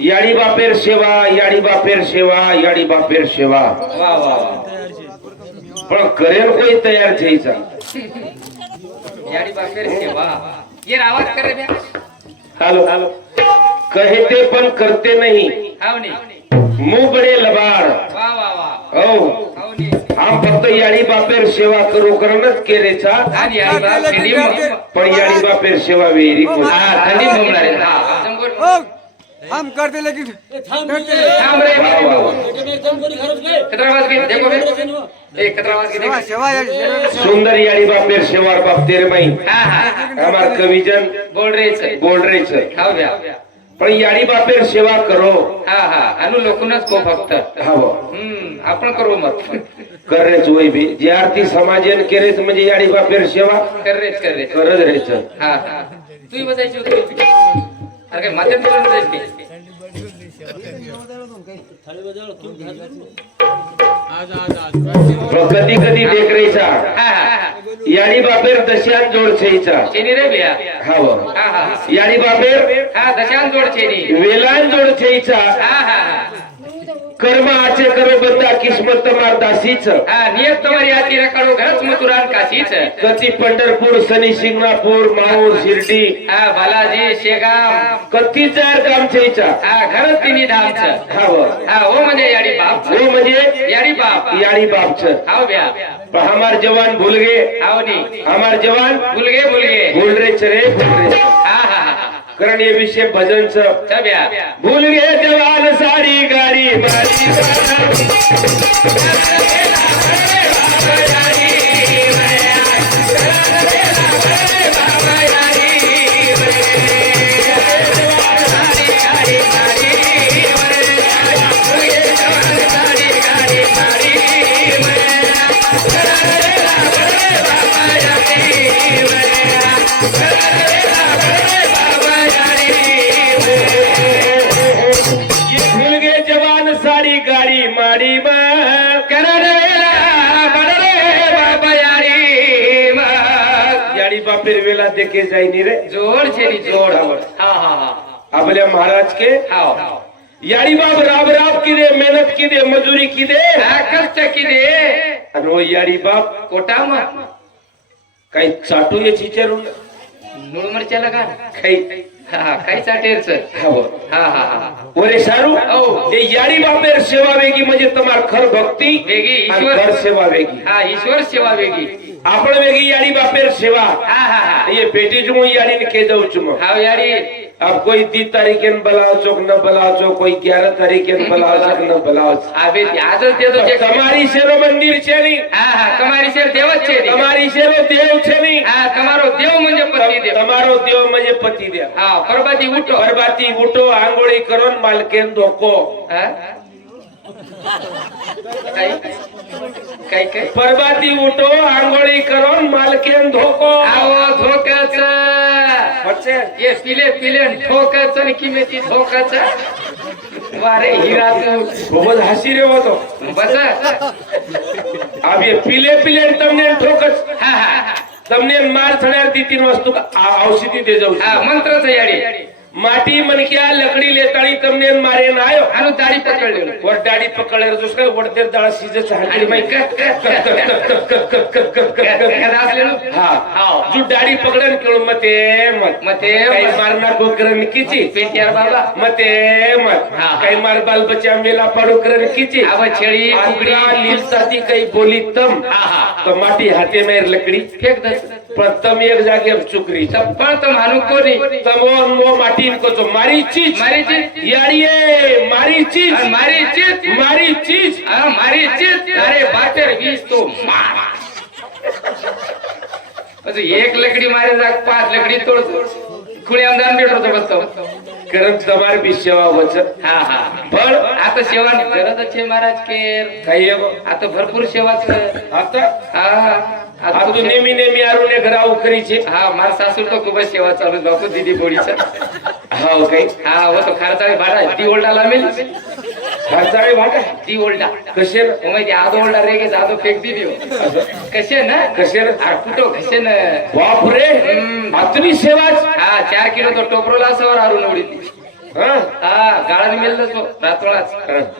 याडी बापेर सेवा याडी बापेर सेवा याडी बापेर सेवा. पण करेल कोई तयार थेचा कहते पण करते नाही. मुंह लबाड. हो. आम फक्त याडी बापेर सेवा करू करणच केलेचा. पण याडी बापेर सेवा विहिरी कोणी हम कर दे लेकिन सुंदर यारी बाप मेरे शेवार बाप तेरे मई हमार कविजन। गोलरेच गोलरेच हा व्या पण याडी बापेर सेवा करो। हा हा। अनु लोकूनच को फक्त। हा आपण करू मत। करेच वय बी। जे आरती समाजेन केरेच म्हणजे याडी बापेर सेवा कर करेच कर रेच हा हा। तुम्ही बसायची होती. अरे कधी कधी डेकरेचा हा हा याडी बापेर दशान जोड छईचा. चेनी रे बिया. हाव हा हा. याडी बापेर हा दशान जोड चेनी वेलान जोड छईचा. हा हा हा. कर्म आचे करो बद्दा किस्मत तमार दासीच. हा नियत तुम्हारी आती रकाडो घरच मथुरान काशीच. कती पंढरपूर शनी शिंगणापूर माहूर शिर्डी. हा बालाजी शेगाव. कती जार काम छईचा. हा घरच तिन्ही धामच. हाव हा. हो म्हणजे याडी बाप. हो म्हणजे याडी बाप. याडी बापच. हाव ब्या. हमार जवान भूल गे हाव नी. हमार जवान मुलगे मुलगे भूल चरे भूल रे हा हा हा. कारण हे विषय भजनच. चा ब्या भूल गे जवान सारी गाडी मारी. के जाई जाइनी रे? जोर छे नी जोर। हमर। हां हां हां। अपने महाराज के। हां यारी बाप राब राब की दे मेहनत की दे मजदूरी की दे। कष्ट की दे। अनो यारी बाप। कोटा मा। काही चाटू ये चीचे रु नूल मरच्या लगा काही हां काही चाटेरच हां हां हां ओरे सारू ते यारी बाबेर सेवा वेगी म्हणजे मजे तमार खर भक्ति वेगी ईश्वर। सेवा वेगी। हां ईश्वर सेवा वेगी। આપણે ભેગી યારી બાપેર સેવા. એ બેટી જ યારી ને કહી દઉં છું હા યારી. આપ કોઈ દી તારીખે ને બોલાવશો ન બોલાવશો કોઈ ગ્યાર તારીખે ને બોલાવશો ન બોલાવશો. હવે ત્યાં જ તે તો તમારી શેરો મંદિર છે ની. હા હા તમારી શેર દેવ જ છે તમારી શેર દેવ છે ની. હા તમારો દેવ મને પતિ દે તમારો દેવ મને પતિ દેવ. હા પરબાતી ઉઠો પરબાતી ઉઠો આંગોળી કરો ને માલકેન ધોકો. હા? काय काय? परबाती उठो आंघोळी करून मालकेन धोको. आवा धोकाच हे पिले पिले ठोकाच आणि किमेची धोकाच वारे हिराच. बहुत हसी रे होतो बस. अब पिले पिले तमने ठोकच हा हा तमने मार छड्यार ती तीन वस्तू औषधी दे जाऊ. हा मंत्रच याडी. માટી મનક્યા લકડી લેતાળી તમને મારે ના આવ્યો આનો દાડી પકડ્યો ઓર દાડી પકડ્યો જો કે વડતેર દાળ સીજે ચાલી ભાઈ ક ક ક ક ક હા હા જો દાડી પકડન કેળ મતે મત મતે કઈ મારના ગોકરન કીચી પેટિયાર બાબા મતે મત કઈ માર બાલ બચ્યા મેલા પડોકરન કીચી આવા છેડી કુકડી લીલ સાથી કઈ બોલી તમ તો માટી હાથે મેર લકડી ફેંક દે प्रथम एक जागे चुकरी पात मानू कोणी? तमोन मो माटी कोचो मारी चीज. मारी चीज. यारिये मारी चीज. मारी चीज. मारी चीज. अरे मारी चीज. अरे बाटर वीस तो मार एक लकडी मारे जाग पाच लकडी तोडतो कुणी आमदार भेटतो होतो बसतो करम तमार बी सेवा वच. हा हा. पण आता सेवा करत महाराज केर. काही आता भरपूर सेवा आता? हा हा. आप तू नेहमी नेहमी अरुणे घरा उकरीचे हा मार सासू तो खूपच सेवा चालू बापू दिदी बोडीचा हा हो काही हा हो तो खारचाळी भाडा ती ओल्डा लावेल. खारचाळी भाडा? ती ओल्डा कशे हो, माहिती आदो ओल्डा रे गे आदो फेक दि कसे ना? कशे कुठं? कसे ना? बापरे भातुनी सेवाच? हा चार किलो तो टोपरोला असं अरुण उडी हा गाळा महाराज मिळलं तो रातोळाच.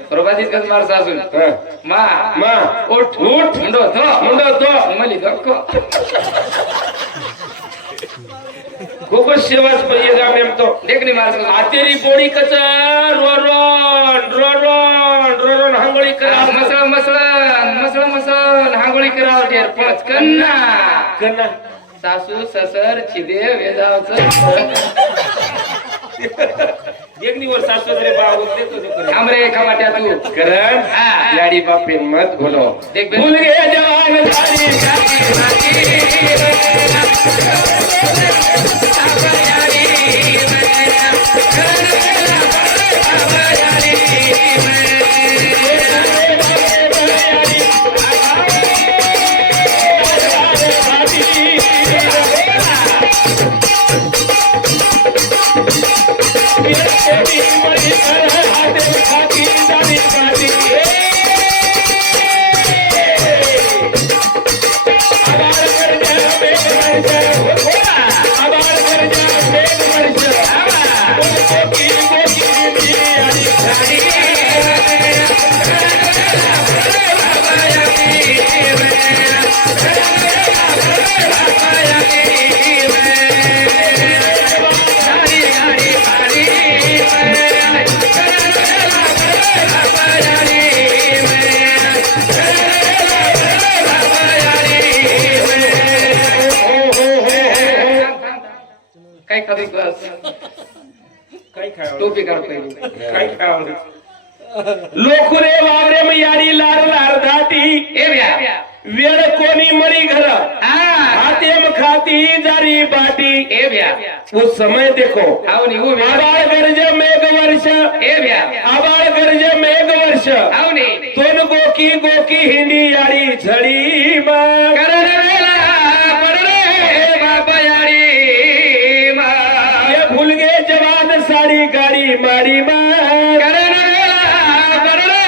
प्रभातीत कस मार सासून. मा मा. उठ उठ. मुंडो तो मुंडो तो. मली धक्को खूप सेवाच एम तो देखणी मार. आतेरी पोळी कच रोरण रोरण रोरण हांगोळी करा मसळ मसळ मसळ मसळ हांगोळी करावं टेर पच कन्ना. कन्ना. सासू ससर चिदे वेदावचं देखणीवर सासरे बाबू देतो ते करून. थांब रे खमाट्या तू करण हा. लाडी बापेन मत बोलो देख बे. भूल गए जवान काढ पहिली काय खावं? लोकुरे वावरे म यारी लार लार धाटी वेळ कोणी मरी घर. हातेम खाती जारी बाटी. वो समय देखो. आबाळ गरज मेघ वर्ष. आबाळ गरज मेघ वर्ष. तोन गोकी गोकी हिंडी यारी झडी साडी गाडी माडी मग करण वेला पडरे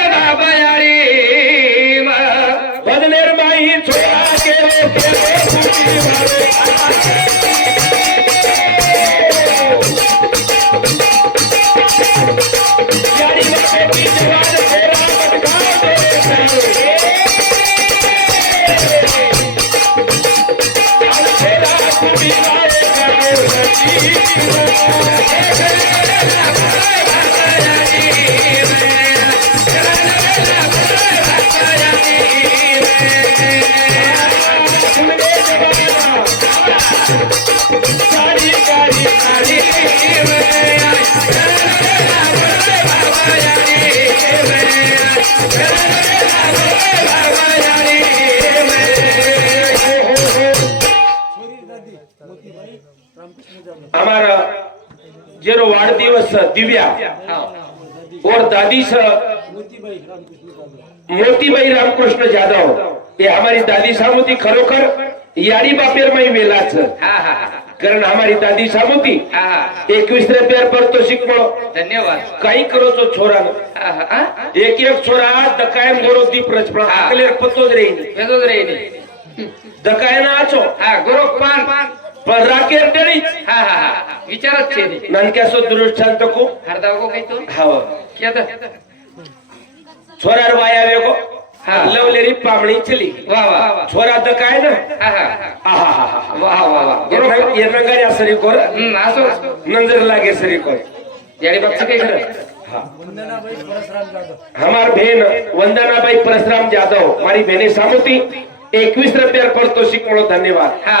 दिव्या. और दादी साहब मोतीबाई रामकृष्ण जाधव. ये हमारी दादी सामुती खरोखर यारी बापेर में वेला कारण हमारी दादी सामुती होती एकवीस रुपया पर तो शिकवो. धन्यवाद. काही करो तो छोरा. एक एक छोरा दकायम गोरो दीप रचपण पतोज रही पतोज रही दकायना आचो. हा गोरो पान. पर राकेर हा हा विचारत छे नी નાનક્યાસો દુરુષ્ઠાંતકો हरदाव को काही तो હાવ केत છોરાર વાય આવ્યો કો હા. લવલેરી પામણી ચલી वा वा છોરા દકાય ને हा हा આહાહાહા. वा वा वा એના गोरख એના ગાડ્યા સરી કોર हम्म असो नंजर लागे सरी कोर याडी बापचं काही खरं हमार बहन वंदनाबाई परशुराम जाधव मारी बहने सामुती एकवीस रुपया पारितोषिक म्हणून धन्यवाद हा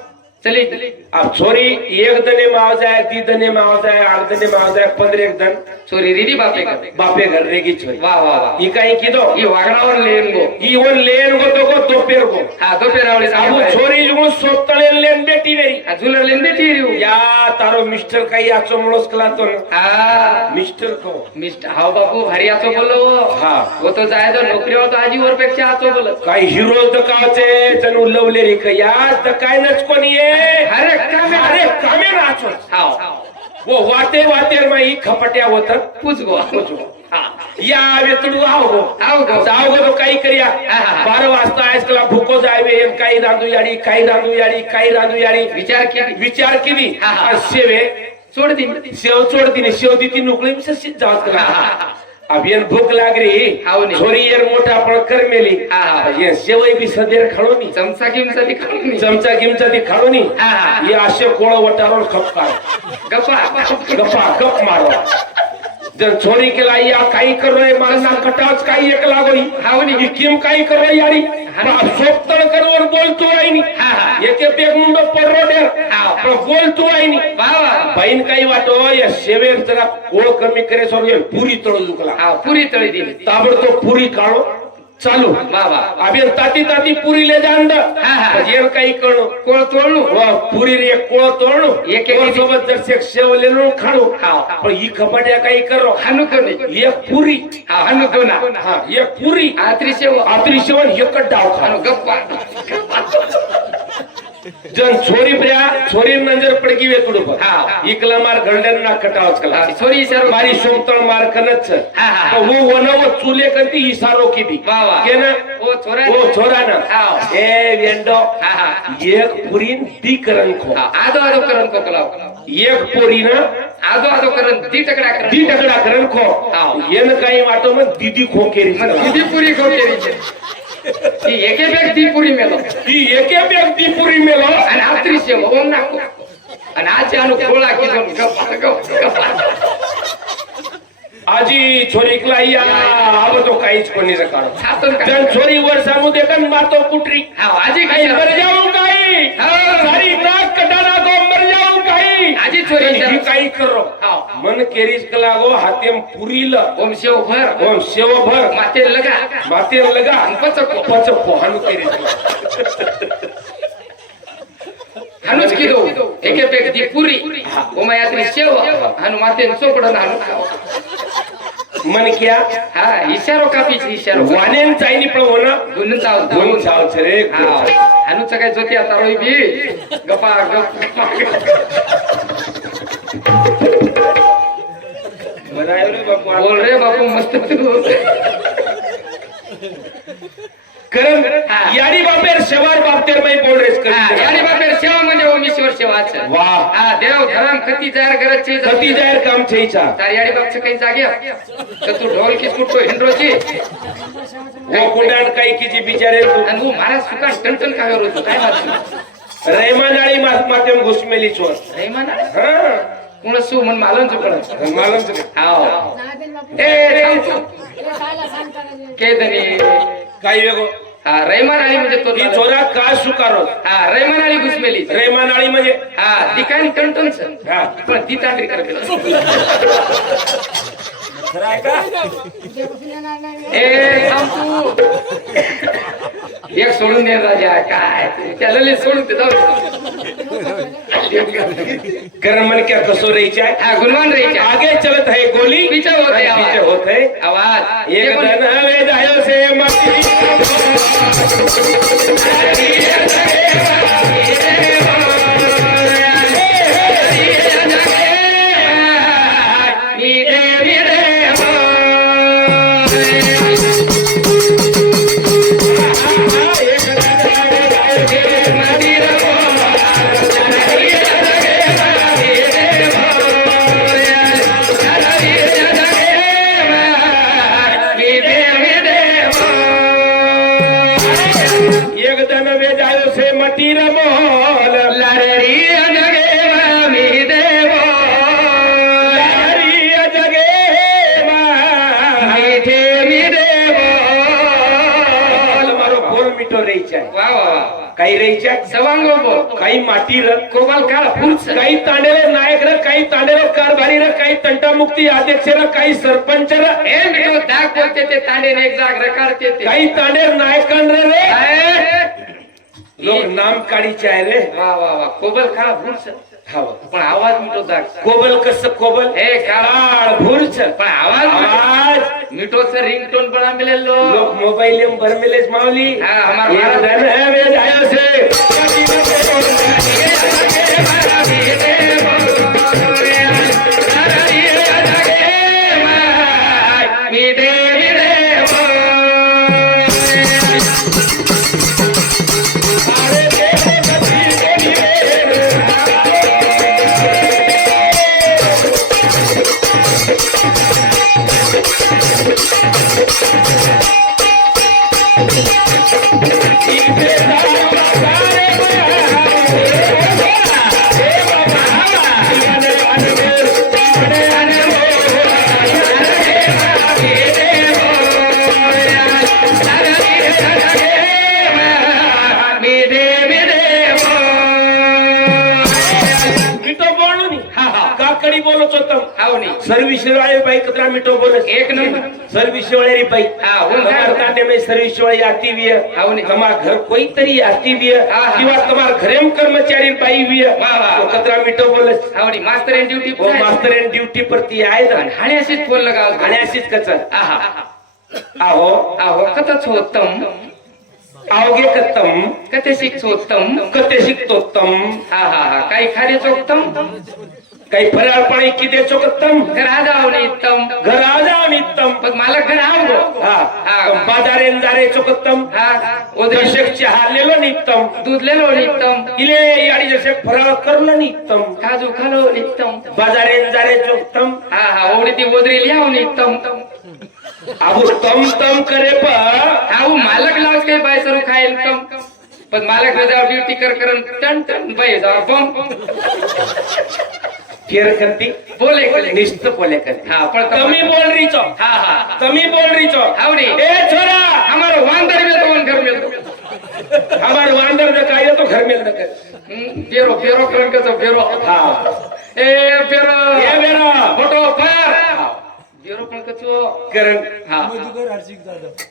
चले अब छोरी एक दने में आ जाए दी दने में आ जाए आठ दने में आ जाए पंद्रह एक दन। छोरी रीदी बापे घर बापे घर रेगी छोरी। वाह वाह ये कहीं की तो? ये वागना और लेन को। ये वो लेन को तो को दो पैर को। हाँ दो पैर वाले अब छोरी जो सोतले लेन बेटी मेरी। झूला लेन बेटी रही या तारो मिस्टर का काही आचो मुळस कला तो हां। मिस्टर को। मिस्टर हाँ बापू हरी आचो बोलो। हाँ। वो तो जाए तो नौकरी हो तो आज आजी औरपेक्षा आचो बोलो। कहीं हिरो तो कहाँ काचे तनु लवलेरी का या तो कहीं नच कोणी आहे अरे कामे अरे कामे नाचो वो वाते वातेर माई खपट्या होत. पुजगो. हा. या वेतडू आव गो. आव गो. जाव गो काही करिया. बारा वाजता आज कला भूको जायवे. एम काही रांदू याडी काही रांदू याडी काही रांदू याडी. विचार केली. विचार केली. सेवे सोड दिन सेव सोड दिन सेव दिती नुकळी जात करा अभियान भूक लागली हाव नी. छोरी एर मोठा आपण कर मेली. हा, हा. ये शेवई बी सदेर खाणोनी चमचा घेऊन ती खाऊन चमचा गिमचा ती खाणोनी हा, हा. ये असे कोळ वटावर खपकार गप्पा गप्पा गप मारो. जर छोरी केला या काही करोय माना कटाच काही एक लागोई हाव नी. ही किम काही करोय याडी हा नी. सोपतळ करवर बोलतो आहे नी हा, हा. एके पेक मुंडो पररोडेर हाव. पण बोलतो आहे नी वा वा. बहीण काही वाटो या शेवेर जरा कोळ कमी करे ये पुरी तळ दुखला. हा पुरी तळी दिली. ताबडतोब पुरी काढो. चालू अभियान ताती ताती पुरी ले जांद हा, हा. जेल काही करणो कोळ तोडणू वा, पुरी रे एक कोळ तोडणो एक- एक- कोळ सोबत जर शेक शेव लेणू खाणू. पण ही खपाट्या काही करो. हानू कोणी एक पुरी. हा हानू कोणा हा एक पुरी. आत्री शेव आतरी शेवण एकच डाव खाणो गप्पा. जन छोरी प्रिया छोरी नंजर पडकी वेतुड इकला मार गंडन ना कटावच कला. छोरी सर मारी सोमतळ मार कनच. वो वन वो चुले कंती इशारो की दी के ना ओ छोरा ओ छोरा ना ए वेंडो. एक पुरीन दी करन को आदो आदो करन को कला एक पोरी ना आदो आदो करन दी टकडा करन दी टकडा करन को येन काही वाटो मग दीदी खोकेरी दीदी पुरी खोकेरी ಈ ಏಕೆ ಬೇಗ ದೀಪುರಿ ಮೇಲೋ ಈ ಏಕೆ ಬೇಗ ದೀಪುರಿ ಮೇಲೋ ನಾನು ಆತ್ರಿಸಿ ಒಮ್ಮೆ ನಾನು ಆಚೆ ಅನು ಕೋಳ આજી છોરી કલાઈયા આવો તો કઈ જ કોની રખાડો જન છોરી વર્ષા મુ દેખન માર તો કુટરી હા આજી કઈ મર જાઉં કઈ હા સારી નાક કટાના ગો મર काही. आजी चोरी ही मन केरीज लागो हातेम पुरील. ओम शेव भर ओम शेव भर माते लगा. माते लगा पचको पचको हानू केरीज हानूच किलो. एके पेकदी पुरी. गोमायात्री शेव. हानू माते चोकडं हानू मन क्या? हा इशारो कापीच इशारो. वानेन चायनी पण होणं चाव चावत चाव चावत रे ಅನುಚ ಕೈ ಜೊತೆ ತಗೊಳ್ಳಿ ಬಿ ಗಪ್ಪ ಗಪ್ಪ बोल रे बापू मस्त तू कारण याडी बापेर सेवा बापतेर मै बोल रेस कर याडी बापेर सेवा म्हणजे ओमेश्वर सेवा छ वाह देव धरम कती छे काम छे इच्छा तार याडी बाप काही तू ढोल की वो जी बिचारे तू. आणि तू महाराज टंटन का करू घुसमेली चोर. मन पण के काही वेगो हा रैमानाळी म्हणजे तो ही चोरा का स्वीकारो हा रैमानाळी घुसमेली रेमानाळी म्हणजे? हा दिकानी टणटण हा. पण ती तांडरी करते. ए थांब एक सोडून दे राजा काय त्याला सोडून दे जाऊ. कारण मन क्या कसो रही चाय हा गुणवान रे आगे चलत है गोली. पीछे होत है पीछे आवाज. होत है आवाज. एक हवे जायो से मती. काही माती रोबाल कोबाल काही तांडेले नायक रथ काही तांडेले कारभारी रथ काही तंटामुक्ती अध्यक्ष रथ काही सरपंच काही तांडेल नायक रे. लोक नाम काढीचे आहे रे. वा वा वा. कोबल काळ भूल पण आवाज मिठो दाग कोबल कस कोबल? हे काळ भूरच. पण आवाज आवाज! मिठोच रिंगटोन पण मिले लोग मोबाइल में भर मिले मावली हां हमारा भारत है सर्विसवाळी बाइक कतरा मिटो बोल एक नंबर. सर्विसवाळी बाइक हां हमार काटे में सर्विसवाळी आती विय. है घर कोई तरी आती हुई है. सिवा तुम्हार घरे में कर्मचारी पाई विय. है वाह वाह तो कतरा मिटो मास्टर एंड ड्यूटी वो हो, मास्टर एंड ड्यूटी पर ती आए हाणे अशीच फोन लगाओ हाणे अशीच कचल आहा आहो. आहो कतच होतम आवगे कत्तम कते शिकतोत्तम कते शिकतोत्तम हा हा हा. काही खाली चोक्तम काही फराळ पाणी किती चोकत्तम घरा जाऊन इत्तम. घरा जाऊन मला घर आव हा. बाजारेन जारे चोकत्तम हा. दशक चहा लेलो नित्तम दूध लेलो इले याडी जसे फराळ करलो नितम काजू खालो नितम बाजारे जारे चोकत्तम हा हा. ओढी ती ओदरी लिहाव नितम आबू तम तम करे पाऊ मालक लावते काही बायसरू खायल तम. पण मालक रजा ड्युटी कर करण टन टन बाय जा शेअर करते बोले निश्चित बोले करते. हाँ पर तमी बोल रही चो हाँ हाँ. तमी बोल रही चो हावड़ी. ए छोरा हमारे वांदर में तो घर में हमारे वांदर में काये तो घर में लगे पेरो पेरो करके तो पेरो हाँ. ए पेरो ए पेरो फोटो पर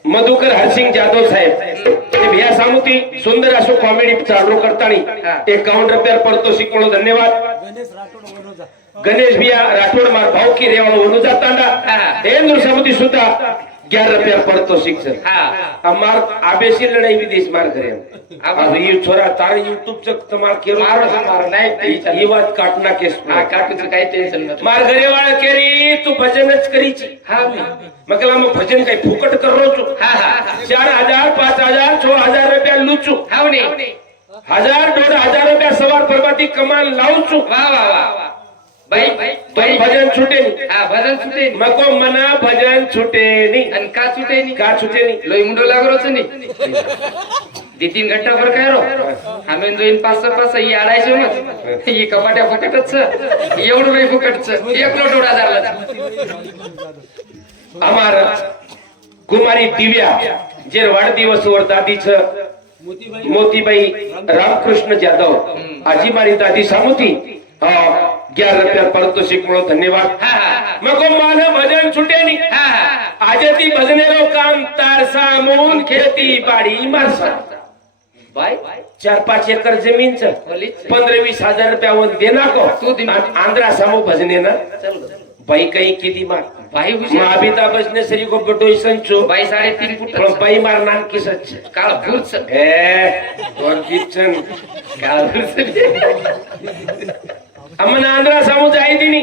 मधुकर हरसिंग जाधव। साहेब। या सामुती सुंदर असो कॉमेडी चालू करताना ते काउंटर पेअर पडतो शिकवणो धन्यवाद। गणेश भिया राठोड मार भाऊ की रेवाळ वणू जाताना हे। नृसामती सुद्धा ग्यारह रुपया पड़तो शिक्षण हमार आवेसी लड़ाई भी देश मार करे। अब ये छोरा तारे यूट्यूब से तुम्हार के मार मार लाइक ये बात काटना केस हां काट के काही टेंशन नाही मार घरे वाला केरी तू भजनच करीची हां मकला मग भजन काही फुकट कररो छु। हां हां। 4000 5000 6000 रुपया लुचू हावने। हजार 2000 रुपया सवार परबाती कमाल लावचू वाह वाह वाह। भाई भजन छुटे भजन छुटे मको मना भजन छुटे नहीं। का छुटे नहीं। का छुटे नहीं। लोई मुंडो लागरोच नहीं तीन घंटा भर काय रो दो दोन पाच सहा पाच ही अडायचो ये ही कपाट्या फुकटच एवढं भाई फुकट एक लोट उडा झाला अमार कुमारी दिव्या जे वाढदिवस वर दादीच मोतीबाई रामकृष्ण जाधव। आजी मारी दादी सामुती। ग्या रुपया पारितोषिक मुळे धन्यवाद. मको मान भजन छुटे नी. आजती भजने रो काम तारसा मून खेती बाडी मारसा बाय. चार पाच एकर जमीन च पंधरा वीस हजार रुपयावर देना को आंध्रा सामो भजने ना. बाई काही किती मार. बाई अमिता बचने सरी को बटोई संचो. बाई सारे तीन फुट बाई मार नान की सच काल भूत ए दोन किचन काल అమ్మ నాండ్రా సముదాయిదిని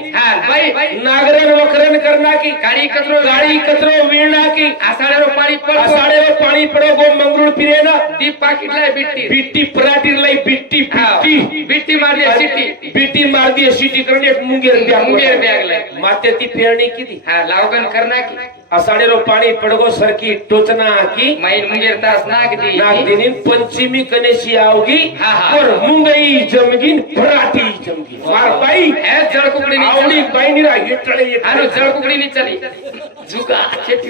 నాగరన్ करना की गाड़ी कचरो गाड़ी कचरो वीणाकी आसाडेवर पाणी पडो। आसाडेवर पाणी पडो गो मंगरुळ फिरेना दीप पाकिटलाय बिट्टी। बिट्टी पराटीलाय बिट्टी बिट्टी। बिट्टी दिया सिटी। बिट्टी मारली सिटी करणे मुंगेर बॅग मुंगेर बॅगलाय मात्याची पेरणी किती हा लावगन करनाकी असाडेरो पाणी पडगो सरकी टोचना की माईल मुंगेर तास नागदी नागदिनी पंचमी कनेशी आवगी तर मुंगई जमगिन फराटी जमगिन. मार पाई ए जळकुकडी आवडी पाई निरा हिटळे आणि जळकुकडी नि चली. झुका चेटी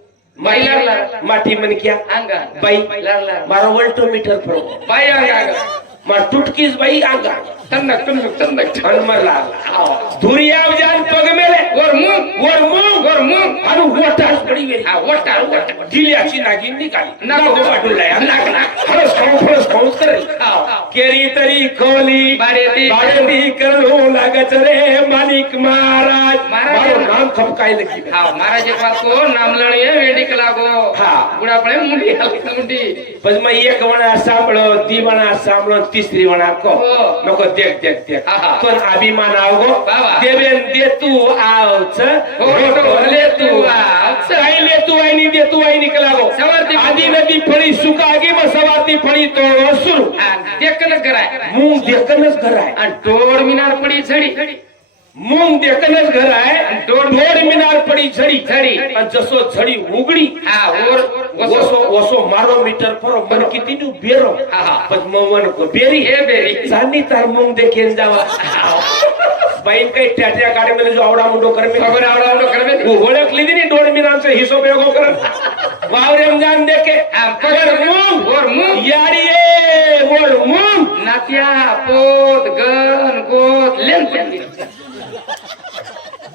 माई लागला माठी म्हणक्या अंगा बाई लागला मारा वल्टो मीटर प्रो बाई अंगा मार तुटकीस बाई अंगा तन्नक तन्नक तन्नक छान मरला. धुरिया जान पग मेले और मुंह और मुंह और मुंह अनु वोटार पड़ी मेरी हां वोटार वोटार ढीलिया सी नागिन निकाली ना हो पडला या नाक ना खरस खाऊ खरस खाऊ करे केरी तरी खोली बारेती. बारेती करू लागत रे मालिक महाराज. मारो नाम खपकाय लगी. हां महाराज बाप नाम लणे वेडिक लागो. हां. गुडा मुंडी हलकी मुंडी. पण मग एक वणा सांभळो ती वणा सांभळो तिसरी होणार को हो. नको देख देख देख. पण अभिमान आवगो देवेन दे तू आवच. हो, ले तू आवच. ले तू आईनी दे तू आईनी कलागो. सवारती आधी नदी फळी सुकागी मग सवारती फळी तोडो सुरू. देखनच घराय. मूंग देखनच घराय. आणि तोड मिनार पडी झडी. मूंग देखनच घर आहे डोर मिनार पडी झडी झडी. जसो झडी उघडी हा और वसो. वसो मारो मीटर परो मन किती नु बेरो. हा पण मवन को बेरी. हे बेरी. चांदी तार मूंग देखेन जावा. बाई काही टॅट्या काढे मला जो आवडा मुंडो करमे खबर आवडा मुंडो करमे ओळख लिदी नी डोर मिनारचा हिशोब योगो कर वाव रमजान देखे. पगर मूंग. और मूंग. यारी ए मोर मूंग. नात्या पोत गन गोत लेन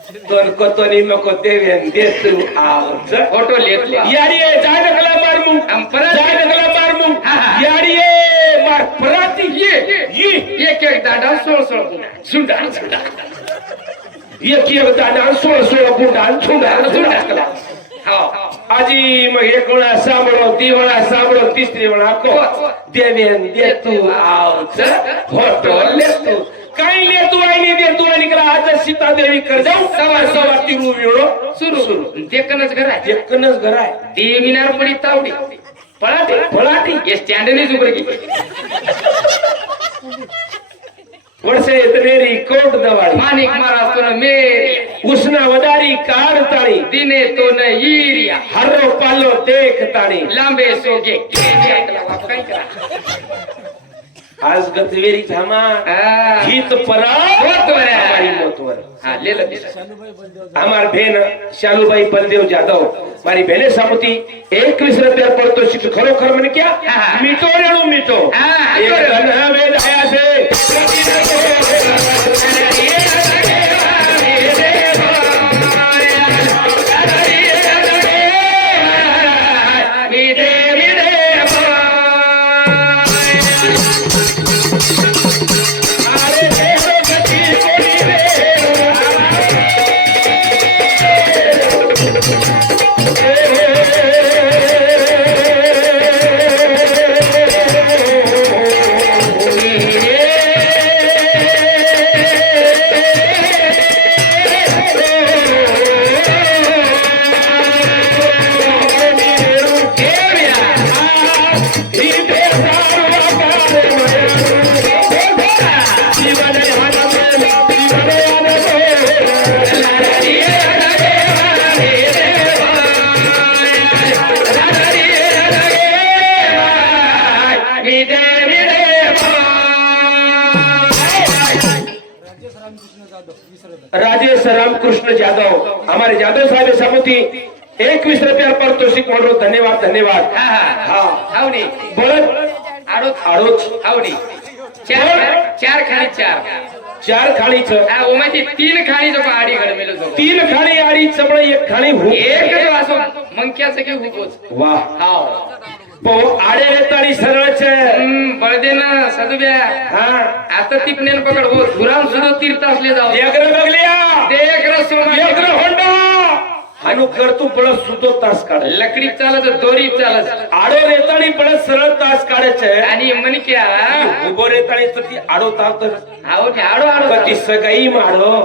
છે હિસ્સો ભેગો કરે વાવરે જાન દેખે આમ પકડ મૂંગ ઓર મું યારી એ બોલ મૂંગ નાત્યા પોત ગન ગોત લેન પડી તોન કોતોની મકો દેવે ને દે તું આવ છે ફોટો લેત લે યારી એ જાય નકલા માર મૂંગ આમ પરાતી. જાય નકલા માર મૂંગ હા, હા. યારી એ માર પરાતી યે. યી એક એક દાડા સોળ સોળ ગુણા સુંડા સુંડા એક એક દાડા સોળ સોળ ગુંડા છુંડા છુંડા કલા હા આજી મ એક વણા સાંભળો દીવણા સાંભળો તીસરી વણા કો દેવેન દે તું આવ છે काय नेतो आहे आणि देतो आणि आज सीता देवी कर जाऊ. सवा सवा तिरू विळो हो. सुरू. सुरू. तेकनच घर आहे. तेकनच घर आहे. ते मिनार पडी तावडी. पळाटे. पळाटे. हे स्टँड नाही जुगर की वडसे रेरी कोट दवाड. माणिक महाराज तो मे उष्णा वदारी काढ ताळी दिने तो न ईरी हरो पालो देख ताळी लांबे सोगे. काय करा? आज गतवेरी धामा गीत परा. हमारी मोतवर. हाँ ले बहन बलदेव जाधव. मारी बहने सामुती एक विस रुपया पड़तो शिक्षक. खरो खर मन क्या मिटो रेणु मिटो. एक राजेश रामकृष्ण जादव हमारे जादव साहब समिति। एकवीस रुपया पारितोषिक म्हणून धन्यवाद धन्यवाद। हा हा हा। आवडी बळद आडोच आडोच आवडी चार चार खाली चार। चार खाळीच हा ओमाची तीन खाळी जो आडी घडमेलो जो। तीन खाळी आडी चपळ एक खाळी एक असो मंक्याचं पाहू आडे येत आता पकड. हो धुराम तीर्थ असले जाऊ. एकर बघलिया. ते एकर सोडा एकर होंडा. आणि करतो पळत सुतो तास काढ लकडी चालत दोरी चालत. आडो रेताळी पळत सरळ तास काढायचे. आणि म्हणक्या उभो रेताळी तर ती आडो तावत आडो आडो ती सगळी माडो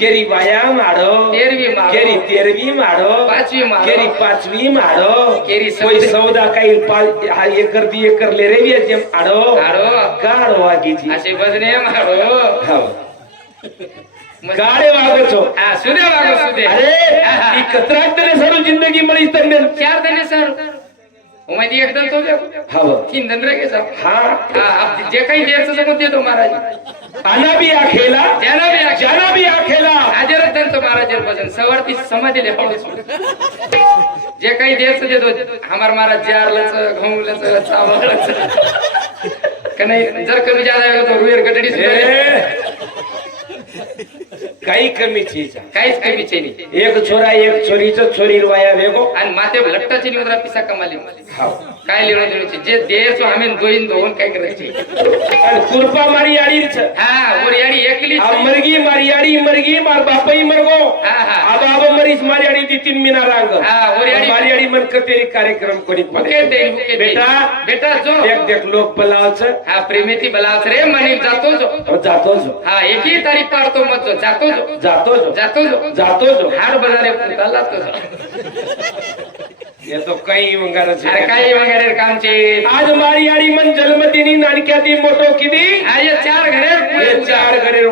केरी बाया माडो तेरवी केरी तेरवी माडो पाचवी केरी पाचवी माडो. केरी सोय सौदा. काही हा एकर दी एकर ले रेवी जेम आडो आडो काढो वागीची असे बजने माडो. हो गाडे वागचो सुदे वागो सुदे अरे ई कतराट तने सर जिंदगी मळी तने चार तने सर. उमेदी एकदम तो दे तीन दिन रे हा. जे काही द्यायचं जमत देतो महाराज. आना भी आखेला जाना भी आखेला हाजर दंत महाराज भजन. सवरती समाधी ले जे काही द्यायचं देतो. हमार महाराज जारलच घुमलच चावलच. का नाही? जर कमी जादा तो रुयर गटडी काही कमीची इच्छा. काहीच कमीचे नाही एक छोरा एक छोरीचं छोरी वाया वेगो आणि माते लट्टाची निवडा पिसा कमाली हाव. काय लिहिणं देण्याची जे देरचो आम्ही दोईन दोन काय करायचे आणि कुरपा मारी आडीच हा ओरियाडी एकली आ मरगी मारी आडी मरगी मार बापई मरगो. हा, हा. आबा आबा मरीस मारी आडी दी तीन मिना रांग हा, ओरी आडी- मारी आडी मन कतेरी कार्यक्रम कोणी बुके देईल. बेटा बेटा जो देख देख लोक बलावच. हा प्रेमेती बलावच रे मनी जातो जो. जातो जो. हा एकही तारीख पाडतो मत जो जातो जो. जातो जो. जातो जो. जातो जो. हार बजारे पुताला तो ये तो काही वंगारच अरे काय वगैरे कामचे। आज मारी आडी मन जन्मदिनी नाणक्याती मोठो किती ये चार घरे ये चार घरे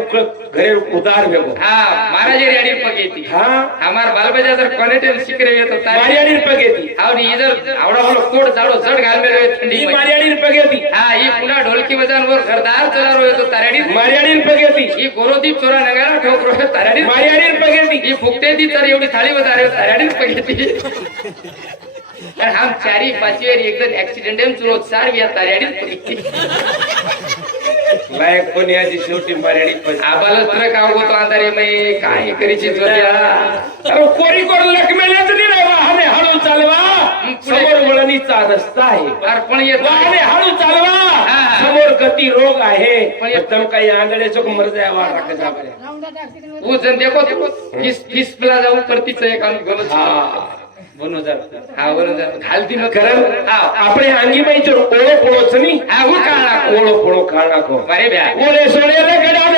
घरे उदार वेगो हा महाराज रेडी पगेती। हा? हमार बालबजा जर कोनेटेल शिकरे येतो मारी आडी पगेती। आवडी इधर आवडा हलो कोड जाडो जड घाल मेलो थंडी ही मारी आडी पगेती। हा ही पुन्हा ढोलकी बजानवर घरदार चलारो येतो ताराडी मारी आडी पगेती। ही गोरोदीप चोरा नगारा ठोकरो ताराडी मारी आडी पगेती। ही ती तर एवढी थाळी बजारे ताराडीच पगेती आणि हम चारी पाचवी वारी एकदम ऍक्सिडेंट एम चुरो या बिया ताराडीच पगेती लायक कोणी आधी शेवटी मारी आडी पगेती आबाला तर का होतो अंधारे मै काय करीची अरे कोरी कोर लकमेल्याच नाही रे वाहने हळू चालवा. समोर वळणीचा रस्ता आहे. येत वाहने हळू चालवा. हा. समोर गती रोग आहे. एकदम काही आंधळ्याचं मर जावा राख जा बरे. वो जन देखो फिस फिस प्लाजा ऊपर तिचं एक आम्ही गलत આપણે આંગી માં જો ઓળો પોળો છે ની આવું કાળા ઓળો પોળો કાળા નાખો મારે બે ઓલે સોળે ગડા